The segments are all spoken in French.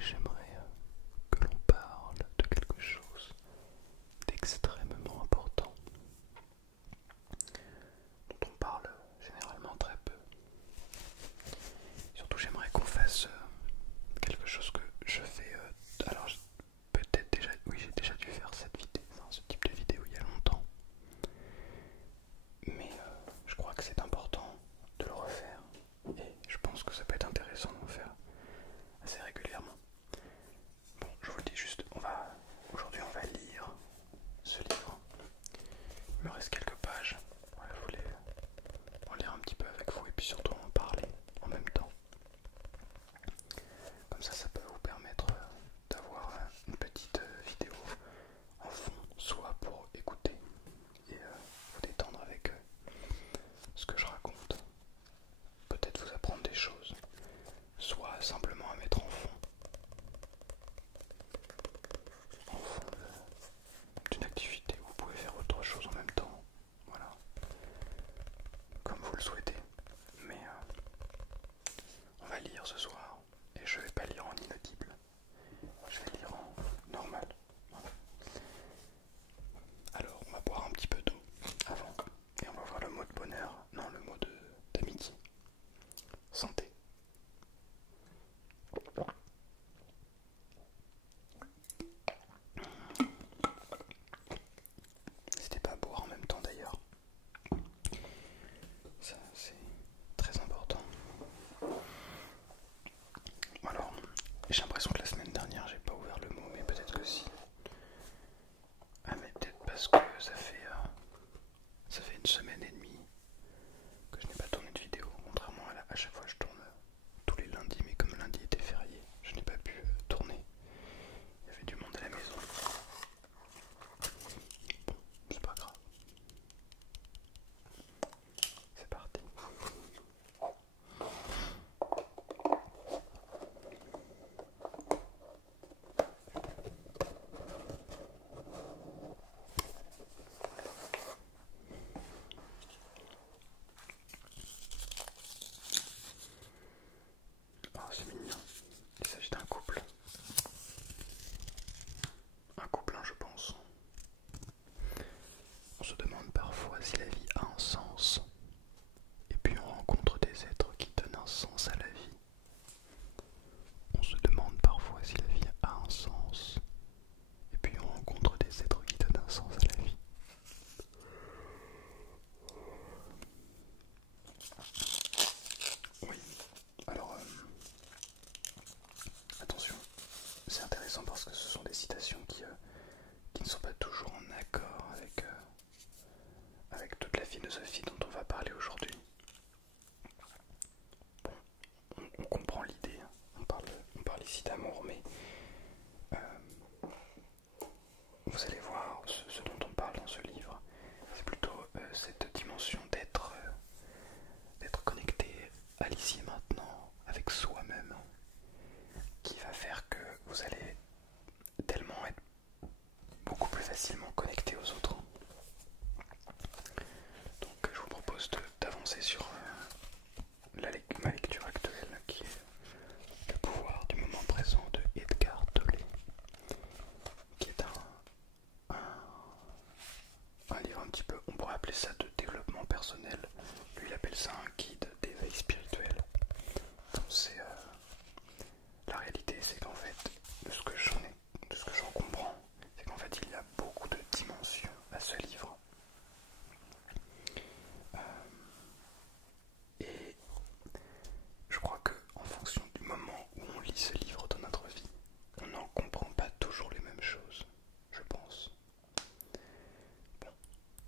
j'aimerais que l'on parle de quelque chose d'extrêmement important, dont on parle généralement très peu. Surtout j'aimerais qu'on fasse quelque chose que je fais, alors peut-être déjà, oui j'ai déjà dû faire cette vidéo, enfin, ce type de vidéo il y a longtemps, mais je crois que c'est important de le refaire, et je pense que ça peut être intéressant d'en faire assez régulièrement. Bon, je vous le dis juste, aujourd'hui on va lire ce livre. Il me reste quelques pages. Voilà, je voulais en lire un petit peu avec vous et puis surtout en parler en même temps. Comme ça peut vous permettre d'avoir une petite vidéo en fond, soit pour écouter et vous détendre avec ce que je raconte, peut-être vous apprendre des choses, soit simplement à mettre en fond d'une activité où vous pouvez faire autre chose en même temps, voilà, comme vous le souhaitez. Mais on va lire ce soir, et je vais pas lire en inaudible, je vais lire en normal. Voilà. Alors on va boire un petit peu d'eau avant, et on va voir le mot de bonheur, non le mot d'amitié. Santé. N'hésitez pas à boire en même temps d'ailleurs. Ça c'est très important. Alors, j'ai l'impression que la semaine dernière j'ai pas ouvert le mot, mais peut-être que si. Ah mais peut-être parce que ça fait une semaine et demie que je n'ai pas tourné de vidéo, contrairement à chaque fois je tourne tous les lundis, mais comme lundi était férié, je n'ai pas pu tourner. Il y avait du monde à la maison. Bon, c'est pas grave. C'est parti. Oh, c'est mignon. Il s'agit d'un couple. Un couple, hein, je pense. On se demande parfois si la vie a un sens. Et puis on rencontre des êtres qui donnent un sens à la vie. On se demande parfois si la vie a un sens. Et puis on rencontre des êtres qui donnent un sens à la vie. Oui, alors attention, c'est intéressant parce que ce sont des citations qui ne sont pas toujours en accord avec toute la philosophie dont on va parler aujourd'hui. Bon, on comprend l'idée, hein. On parle ici d'amour, mais vous allez voir, ce dont on parle dans ce livre, c'est plutôt cette dimension d'être connecté à l'ici et maintenant, avec soi-même, qui va faire que vous allez tellement être beaucoup plus facilement connecté aux autres. Donc je vous propose d'avancer sur ma lecture actuelle, qui est Le pouvoir du moment présent de Edgar Tolle, qui est un livre un petit peu, on pourrait appeler ça de développement personnel. Lui il appelle ça un guide d'éveil spirituel. Donc c'est la réalité, c'est qu'en fait, de ce que j'en comprends, c'est qu'en fait il y a beaucoup de dimensions à ce livre. Et je crois que en fonction du moment où on lit ce livre dans notre vie, on n'en comprend pas toujours les mêmes choses, je pense. Bon,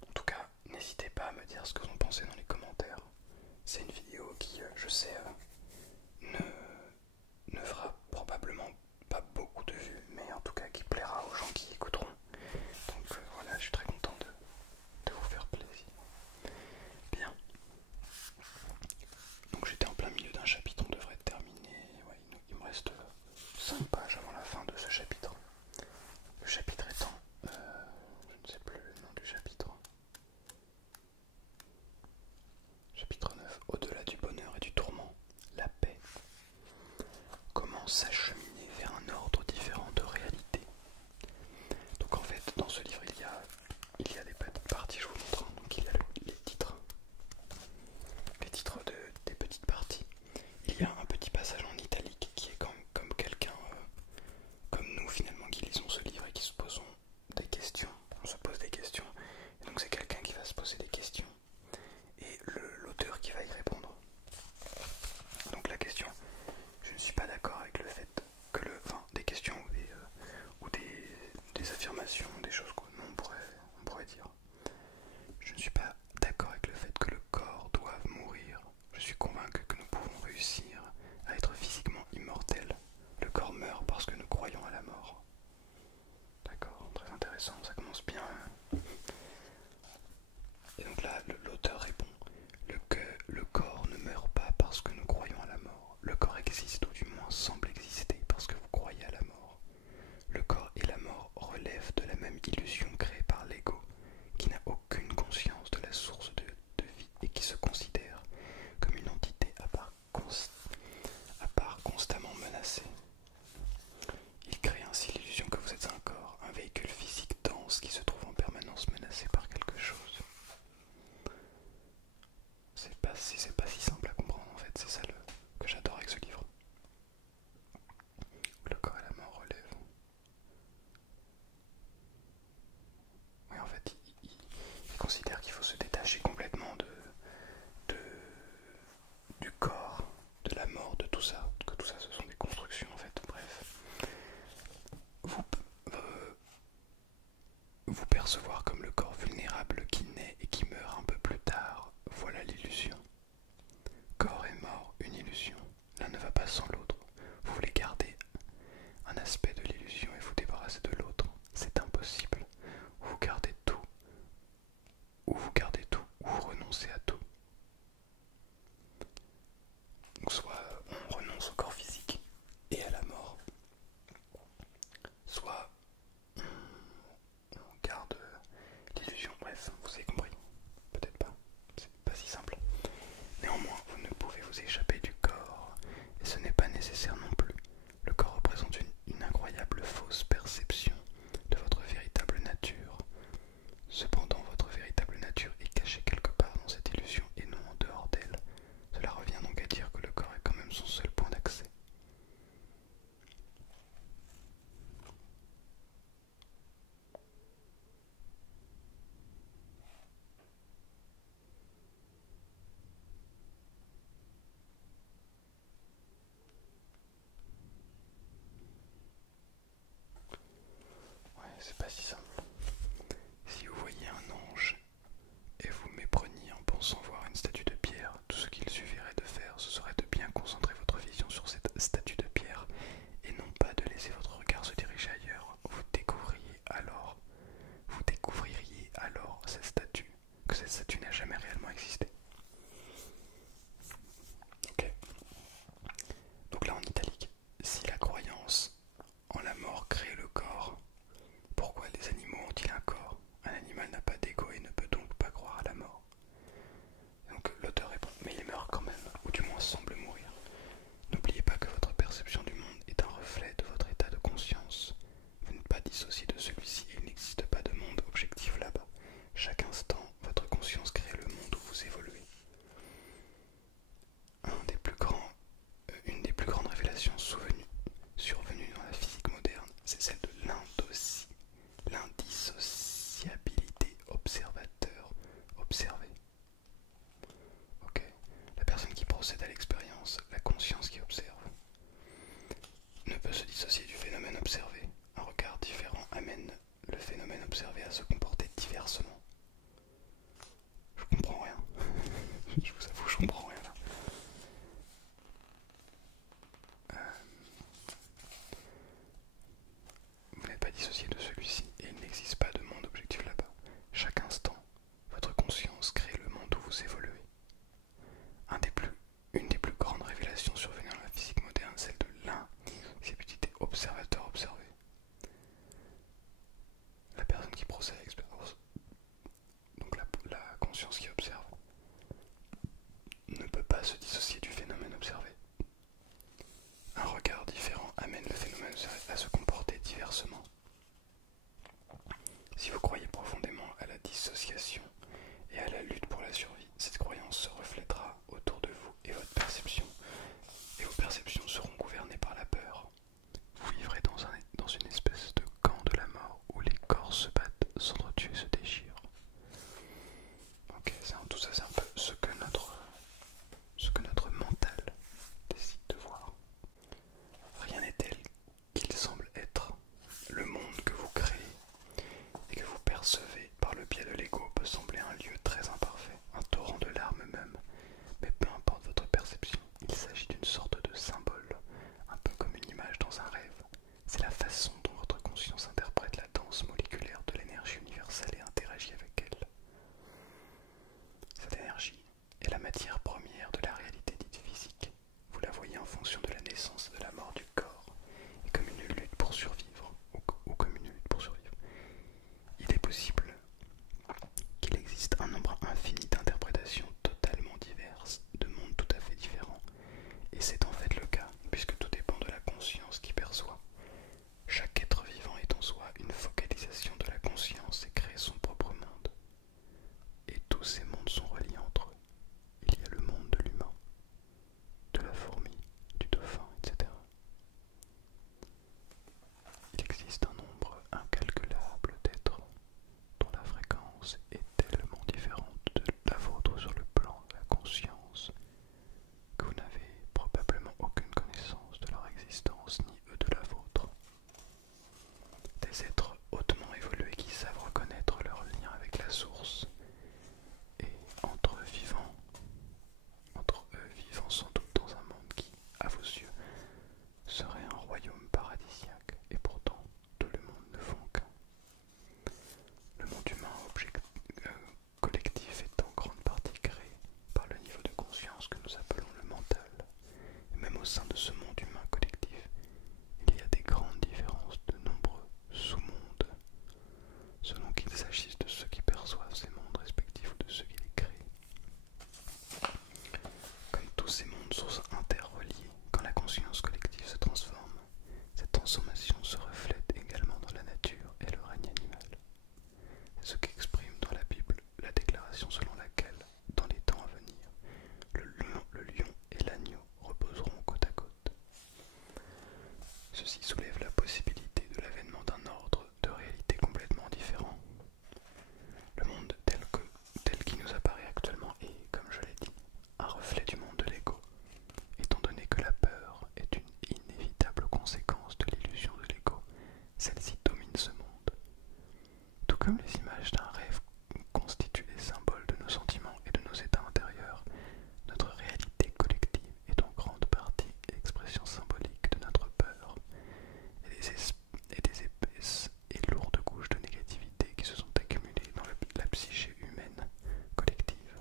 en tout cas, n'hésitez pas à me dire ce que vous en pensez dans les commentaires. C'est une vidéo qui, je sais, ne fera probablement pas beaucoup de vues, mais en tout cas qui plaira aux gens qui écouteront. Donc voilà, je suis très content de vous faire plaisir. Bien. Donc j'étais en plein milieu d'un chapitre, on devrait terminer. Ouais, il me reste 5 pages avant la fin de ce chapitre. Le chapitre étant, je ne sais plus le nom du chapitre. Chapitre 9, au-delà du bonheur et du tourment, la paix. Comment s'acheminer vers un existe, ou du moins semble exister, parce que vous croyez à la mort. Le corps et la mort relèvent de la même illusion créée par l'ego, qui n'a aucune conscience de la source de vie et qui se considère comme une entité à part constamment menacée. Il crée ainsi l'illusion que vous êtes un corps, un véhicule physique dense qui se trouve en permanence menacé par quelque chose. C'est pas si simple à comprendre en fait, c'est ça que j'adore avec ce livre. Le corps et la mort relèvent. Oui, en fait, il considère qu'il faut se détacher complètement du corps, de la mort, de tout ça, que tout ça ce sont des constructions en fait, bref. Vous, vous percevoir comme le corps vulnérable qui naît et qui meurt un peu plus tard, voilà l'illusion. Corps et mort, une illusion, l'un ne va pas sans l'autre. Vous voulez garder un aspect de l'illusion et vous débarrasser de l'autre, c'est impossible. Vous gardez tout, ou vous gardez tout, ou vous renoncez à tout. Donc soit on renonce au corps physique et à la mort, soit on garde l'illusion, bref, vous avez compris. Peut-être pas, c'est pas si simple. Néanmoins, vous ne pouvez vous échapper du corps, et ce n'est pas nécessaire non plus. Le corps représente une incroyable fausse perception de votre véritable nature. Cependant, votre véritable nature est cachée quelque part dans cette illusion et non en dehors d'elle. Cela revient donc à dire que le corps est quand même son seul point d'accès. Ouais, c'est pas si simple. Si vous voyez un ange et vous mépreniez en pensant voir une statue de pierre, tout ce qu'il suffirait de faire, ce serait de bien concentrer votre Ceci soulève la possibilité de l'avènement d'un ordre de réalité complètement différent. Le monde tel qu'il nous apparaît actuellement est, comme je l'ai dit, un reflet du monde de l'ego, étant donné que la peur est une inévitable conséquence de l'illusion de l'ego. Celle-ci domine ce monde. Tout comme les images d'un rêve constituent des symboles de nos sentiments et de nos états intérieurs, notre réalité collective est en grande partie l'expression symbolique de notre peur et des épaisses et lourdes couches de négativité qui se sont accumulées dans la psyché humaine collective.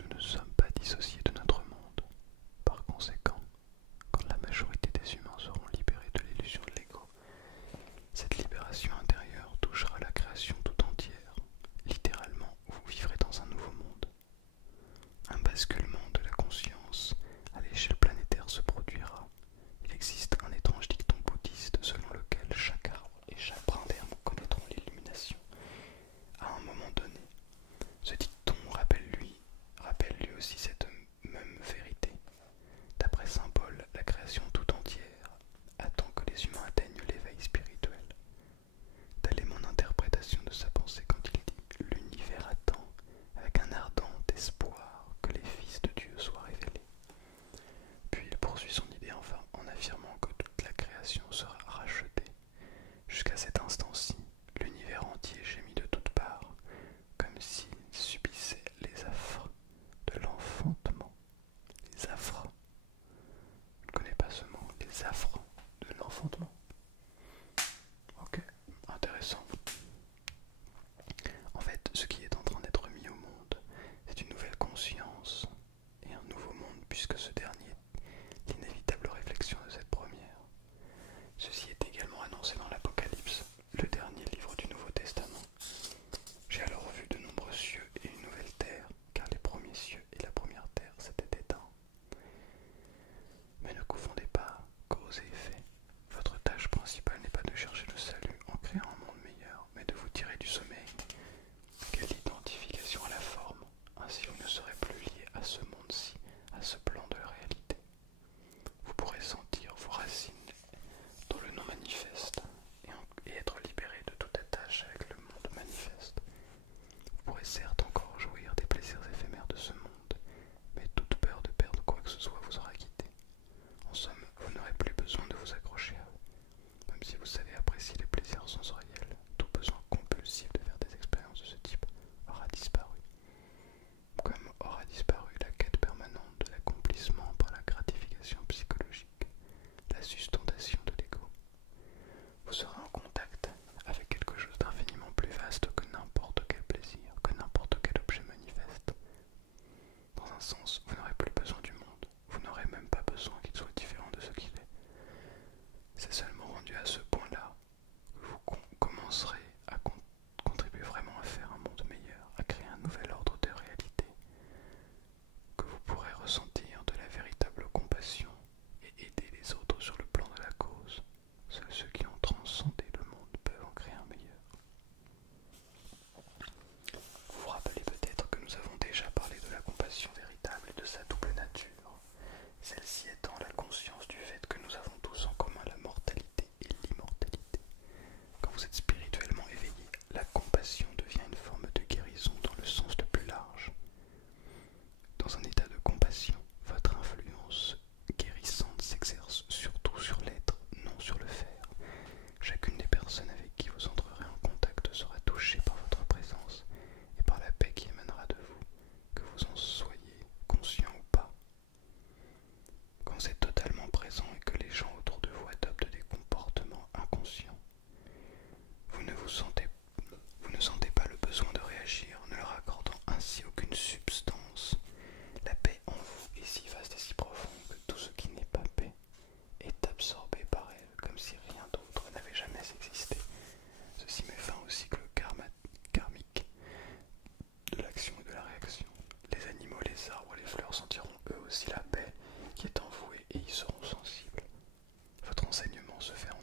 Nous ne sommes pas dissociés de notre monde. Par conséquent, quand la majorité des humains seront libérés de l'illusion de l'ego, cette libération intérieure touchera la création tout entière. Littéralement, vous vivrez dans un nouveau monde. Un basculement de la conscience à l'échelle planétaire se produira. Il existe un étrange dicton bouddhiste selon lequel chaque arbre et chaque brin d'herbe connaîtront l'illumination à un moment donné. Ce dicton rappelle lui aussi cette même vérité. D'après saint Paul, la création tout entière attend que les humains atteignent l'éveil spirituel. Telle est mon interprétation de sa pensée quand il dit « L'univers attend avec un ardent espoir que les fils de Dieu soient révélés. » Puis il poursuit son idée enfin en affirmant que toute la création sera rachetée. Jusqu'à cet instant-ci, l'univers entier gémit de toutes parts, comme s'il subissait les affres de l'enfantement. Les affres. Je ne connais pas ce mot. Les affres de l'enfantement. Ok, intéressant. En fait, ce qui est en train d'être mis au monde, c'est une nouvelle conscience et un nouveau monde, puisque ce dernier est l'inévitable réflexion de cette première. Ceci est également annoncé dans l'Apocalypse, le dernier livre du Nouveau Testament. J'ai alors vu de nombreux cieux et une nouvelle terre, car les premiers cieux et la première terre s'étaient éteints. Mais ne confondez pas cause et effet. Votre tâche principale n'est pas de chercher le salut en créant un monde meilleur, mais de vous tirer du sommeil. Quelle identification à la forme, ainsi vous ne serez plus lié à ce monde-ci, à ce plan de réalité. Vous pourrez sentir vos racines dans le non manifeste et être libéré de toute attache avec le monde manifeste. Vous pourrez certes encore jouir des plaisirs éphémères de ce monde, mais toute peur de perdre quoi que ce soit vous aura quitté. En somme, vous n'aurez plus besoin de vous accrocher à eux. Même si vous savez apprécier les plaisirs sensoriels, tout besoin compulsif de faire des expériences de ce type aura disparu. Comme aura disparu la quête permanente de l'accomplissement par la gratification psychologique, la sustentation de l'ego. Vous serez en contact avec quelque chose d'infiniment plus vaste que n'importe quel plaisir, que n'importe quel objet manifeste. Dans un sens, vous n'aurez plus besoin du monde, vous n'aurez même pas besoin qu'il soit différent de ce qu'il est. C'est seulement rendu à ce point-là que vous commencerez à contribuer vraiment à faire un monde meilleur, à créer un nouvel ordre de réalité, que vous pourrez ressentir de la véritable compassion et aider les autres sur le plan de la cause. Seuls ceux qui ont transcendé le monde peuvent en créer un meilleur. Vous vous rappelez peut-être que nous avons déjà parlé de la compassion véritable et de sa double nature, celle-ci étant la conscience du fait que nous avons tous en commun la mortalité et l'immortalité. Quand vous êtes spirituellement éveillé, la compassion devient une forme de guérison dans le sens le plus large. Dans un état de compassion, votre influence guérissante s'exerce surtout sur l'être, non sur le faire. Chacune des personnes avec qui vous entrerez en contact sera touchée par votre présence et par la paix qui émanera de vous, que vous en soyez conscient ou pas. Quand vous êtes totalement présent et que les gens autour de vous adoptent des comportements inconscients, vous ne sentez pas le besoin de réagir, ne leur accordant ainsi aucune substance. La paix en vous est si vaste et si profonde que tout ce qui n'est pas paix est absorbé par elle, comme si rien d'autre n'avait jamais existé. Ceci met fin au cycle karmique de l'action et de la réaction. Les animaux, les arbres, les fleurs sentiront eux aussi la paix qui est en vous et y seront sensibles. Votre enseignement se fait en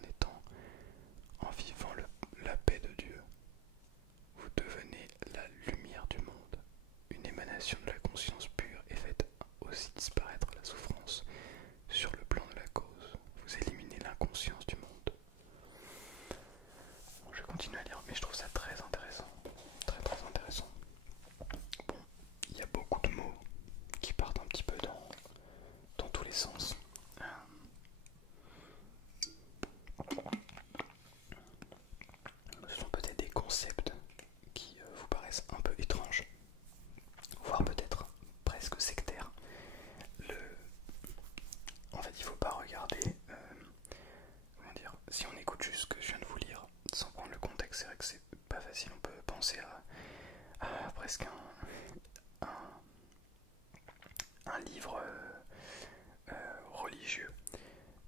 vivant la paix de Dieu. Vous devenez la lumière du monde. Une émanation de la conscience pure et faites aussi disparaître la souffrance sur le plan de connaissances. Ce sont peut-être des concepts qui vous paraissent un peu étranges, voire peut-être presque sectaires. En fait, il ne faut pas regarder, comment dire, si on écoute juste ce que je viens de vous lire, sans prendre le contexte, c'est vrai que c'est pas facile, on peut penser à presque un livre religieux,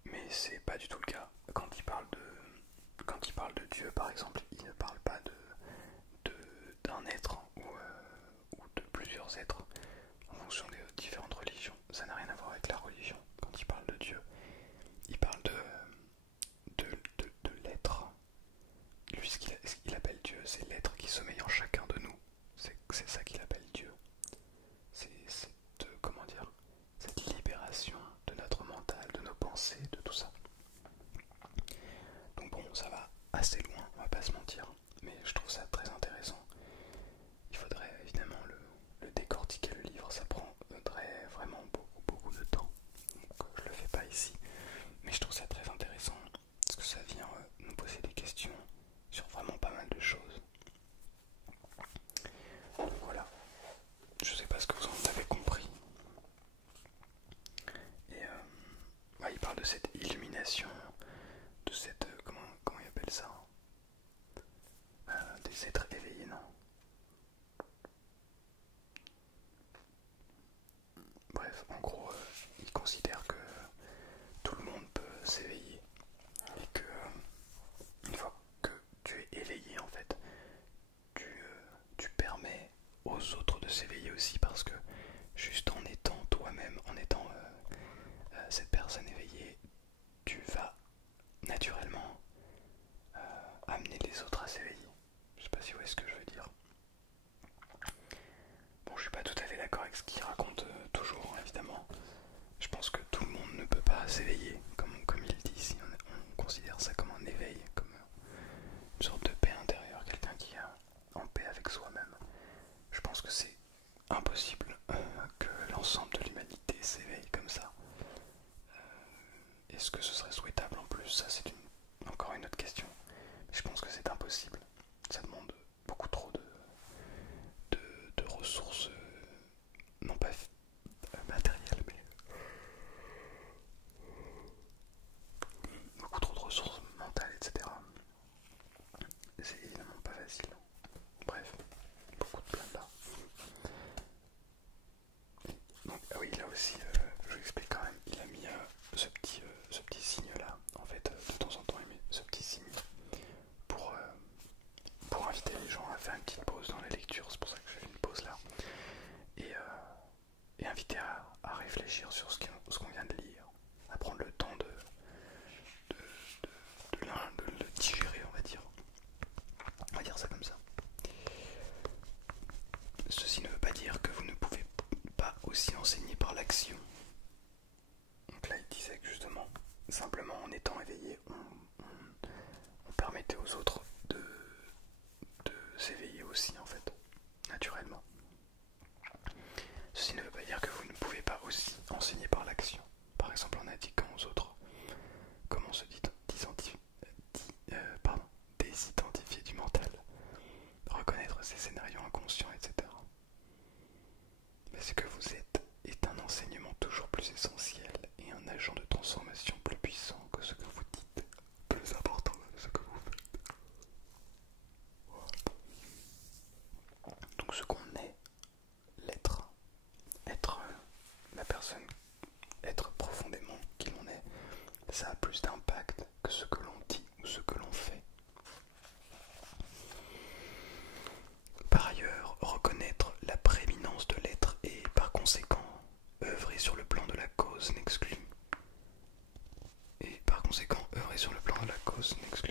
mais c'est pas du tout le cas. Quand il parle de Dieu, par exemple, il ne parle pas d'un être ou de plusieurs êtres en fonction des différentes religions. Ça n'a rien à voir avec la religion. Quand il parle de Dieu, il parle de l'être. Lui, ce qu'il appelle Dieu, c'est l'être qui sommeille en chacun de nous. C'est ça qu'il appelle Dieu. C'est comment dire, cette libération de notre mental, de nos pensées, de tout ça. Donc bon, ça va assez loin, on va pas se mentir, mais je trouve ça très intéressant. Il faudrait évidemment le décortiquer le livre, ça prendrait vraiment beaucoup de temps. Donc je le fais pas ici, mais je trouve ça très intéressant parce que ça vient nous poser des questions sur vraiment pas mal de choses. Donc voilà, je sais pas ce que vous en avez compris. Et il parle de cette illumination, de cette comment il appelle ça, des êtres éveillés, non? Bref, en gros, il considère que tout le monde peut s'éveiller et que une fois que tu es éveillé, en fait, tu permets aux autres de s'éveiller aussi, parce que juste en étant toi-même, en étant cette personne éveillée, tu vas naturellement amener les autres à s'éveiller. Je sais pas si vous voyez ce que je veux dire. Bon, je suis pas tout à fait d'accord avec ce qu'il raconte toujours, évidemment. Je pense que tout le monde ne peut pas s'éveiller, comme il dit ici. On considère ça comme un éveil, comme une sorte de paix intérieure, quelqu'un qui est en paix avec soi-même. Je pense que c'est impossible que l'ensemble de l'humanité s'éveille comme ça. Est-ce que ce serait souhaitable en plus? Ça, c'est encore une autre question. Mais je pense que c'est impossible. Ça demande beaucoup trop de ressources, non pas matérielles, mais beaucoup trop de ressources mentales, etc. C'est évidemment pas facile. Bref, beaucoup de blabla. Donc, ah oui, là aussi, je vous explique quand même, il a mis ce petit signe là. En fait, de temps en temps, il met ce petit signe pour, pour inviter les gens à faire une petite pause dans la lecture. C'est pour ça que je fais une pause là. Et inviter à réfléchir sur ce qu'on vient de lire, à prendre le temps de le digérer, on va dire. On va dire ça comme ça. Ceci ne veut pas dire que vous ne pouvez pas aussi enseigner par l'action. Donc là, il disait que justement, simplement en étant éveillé, on permettait aux autres de s'éveiller aussi, en fait, naturellement. Ceci ne veut pas dire que vous ne pouvez pas aussi enseigner par l'action. Par exemple, en indiquant aux autres comment se désidentifier du mental, reconnaître ses scénarios inconscients, etc. Mais ce que vous êtes est un enseignement toujours plus essentiel et un agent de transformation plus puissant que ce que vous dites, plus important que ce que vous faites. Donc ce qu'on est, l'être, être la personne, être profondément qui l'on est, ça a plus d'impact que ce que l'on dit ou ce que l'on fait. Par ailleurs, reconnaître la prééminence de l'être et par conséquent œuvrer sur le plan de la cause n'exclut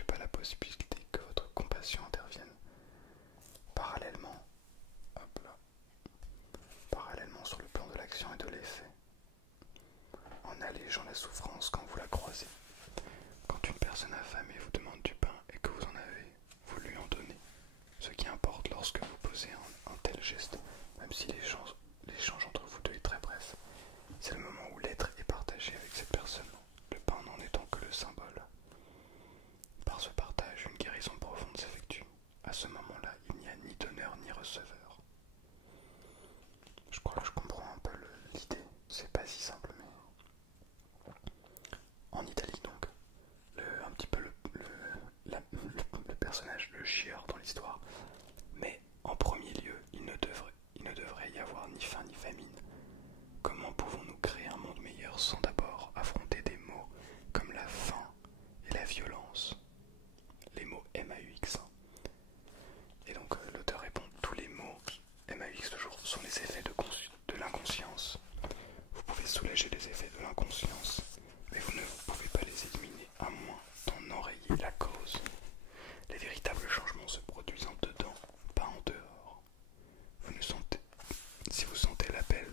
pas la possibilité que votre compassion intervienne parallèlement, parallèlement sur le plan de l'action et de l'effet, en allégeant la souffrance quand vous la croisez. Quand une personne affamée vous demande du pain et que vous en avez, vous lui en donnez. Ce qui importe lorsque vous posez un tel geste, même si l'échange entre vous deux est très bref, c'est le moment où l'être est partagé soulager les effets de l'inconscience, mais vous ne pouvez pas les éliminer à moins d'en enrayer la cause. Les véritables changements se produisent en dedans, pas en dehors. Vous ne sentez, si vous sentez l'appel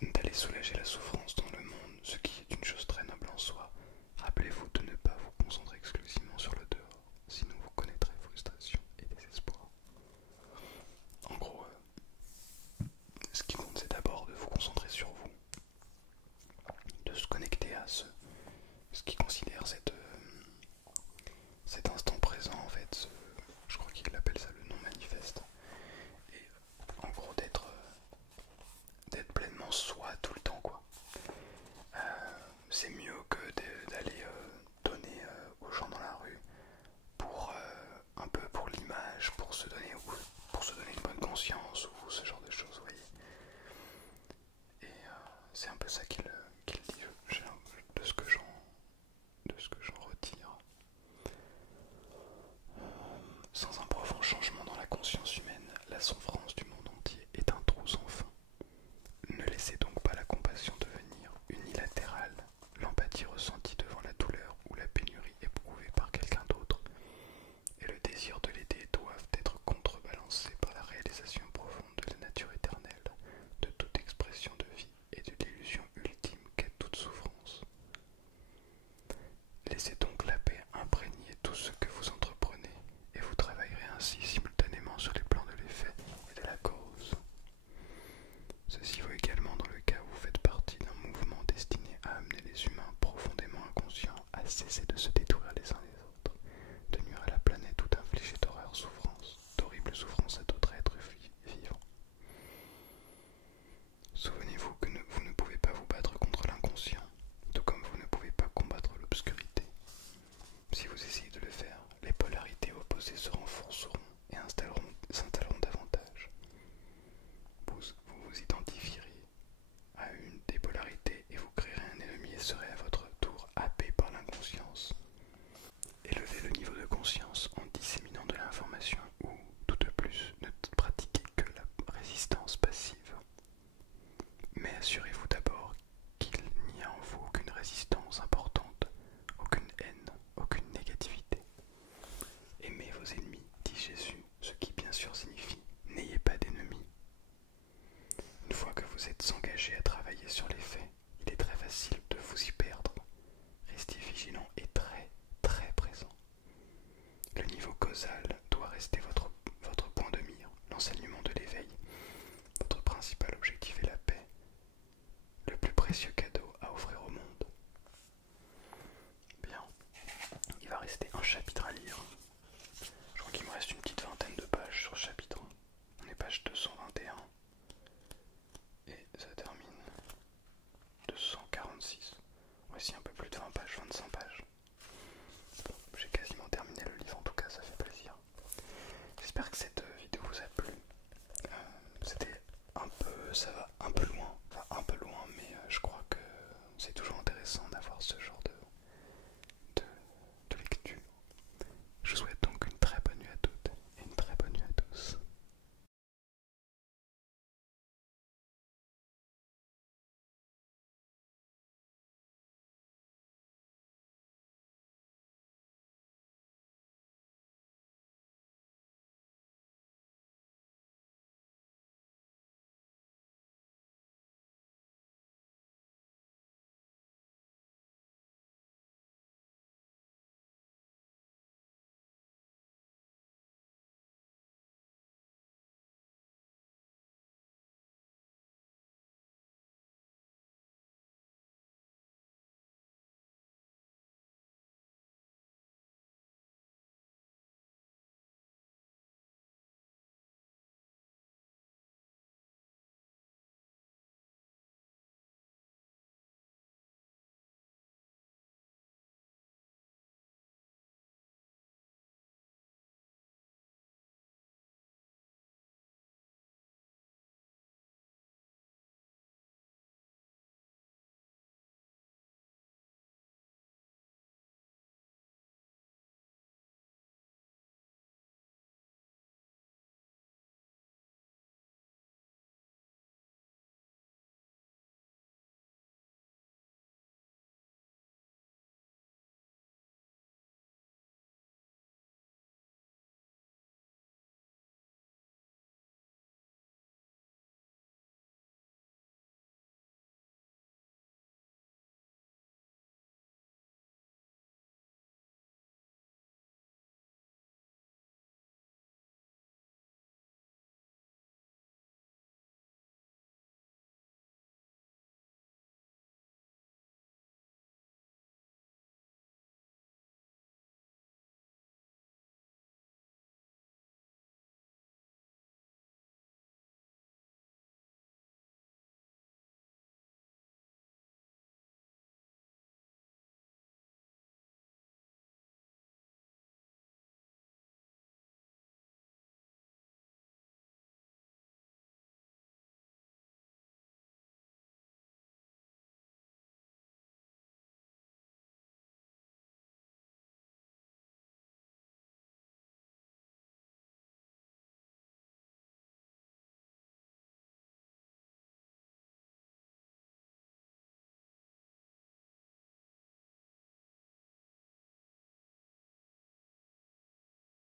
d'aller soulager la souffrance dans le monde, ce qui est une chose très noble en soi, rappelez-vous de ne pas vous concentrer exclusivement sur le dehors, sinon vous connaîtrez frustration et désespoir. En gros, ce qui compte, c'est d'abord de vous concentrer sur vous, de se connecter à ce qui considère cet instant présent, en fait. Je crois qu'il appelle ça le non manifeste. Et en gros, d'être pleinement soi tout le temps, quoi. C'est mieux que d'aller donner aux gens dans la rue pour un peu pour l'image, pour se donner une bonne conscience ou ce genre de choses, vous voyez. Et c'est un peu ça qu'il dit, de ce que j'en retire. Sans un profond changement dans la conscience humaine, la souffrance du monde entier est un trou sans fin. Ne laissez donc pas la compassion devenir unilatérale, l'empathie ressentie devant la douleur ou la pénurie éprouvée par quelqu'un d'autre, et le désir de l'aider doivent être contrebalancés par la réalisation profonde de la nature éternelle, de toute expression de vie et de l'illusion ultime qu'est toute souffrance. Laissez donc la paix imprégner tout ce que vous entreprenez, et vous travaillerez ainsi simultanément sur les plans de l'effet et de la cause. Ceci vaut également dans le cas où vous faites partie d'un mouvement destiné à amener les humains profondément inconscients à cesser de se détruire les uns les autres, de nuire à la planète ou d'infliger d'horribles souffrances à d'autres êtres vivants. Souvenez-vous que vous ne pouvez pas vous battre contre l'inconscient, tout comme vous ne pouvez pas combattre l'obscurité. Si vous essayez de le faire, les polarités opposées se renforceront et s'installeront davantage. Vous vous identifierez à une des polarités et vous créerez un ennemi et serez à votre tour happé par l'inconscience. Élevez le niveau de conscience en disséminant de l'information ou, tout de plus, ne pratiquez que la résistance passive. Mais assurez-vous d'abord qu'il n'y a en vous aucune résistance importante, aucune haine, aucune négativité. Aimez vos ennemis, dit Jésus, ce qui bien sûr signifie n'ayez pas d'ennemis. Une fois que vous êtes engagé à travailler sur les faits, il est très facile de vous y perdre. Restez vigilant et très très présent. Le niveau causal doit rester votre point de mire, l'enseignement de l'éveil. Votre principal objectif est la paix, le plus précieux cadeau à offrir au monde. Bien, il va rester un chapitre à lire. Je crois qu'il me reste une petite vingtaine de pages sur le chapitre. On est page 221.